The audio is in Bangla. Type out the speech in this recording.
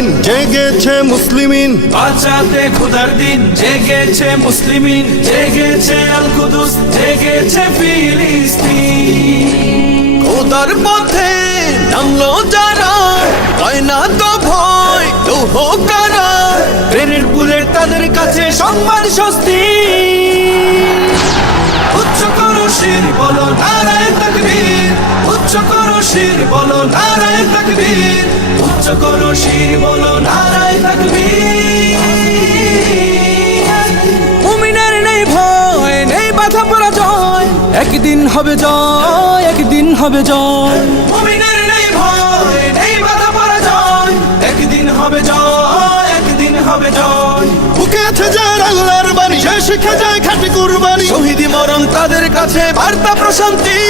দিন জেগেছে মুসলিমিন, বাঁচাতে খোদার দিন জেগেছে মুসলিমিন, জেগেছে আল কুদুস, জেগেছে ফিলিস্তিন। খোদার পথে নামলো যারা, হয় না তো ভয় লৌহ কারা। ট্রেনের বুলেট তাদের কাছে সম্মান স্বস্তি। উচ্চ করো শির বলো নারায়ে তাকবীর, উচ্চ করো শির বলো নারায়ে তাকবীর, উচ্চ করো শির বলো নারায়ে তাকবীর। মুমিনের নেই ভয়, নেই বাধা পরাজয়, একদিন হবে জয়, একদিন হবে জয়। মুমিনের নেই ভয়, নেই বাধা পরাজয়, একদিন হবে জয়, একদিন হবে জয়। বুকে আছে যার আল্লাহর বাণী, সে শিখে যায় খাঁটি কুরবানি। শহীদি মরণ তাদের কাছে বার্তা প্রশান্তি।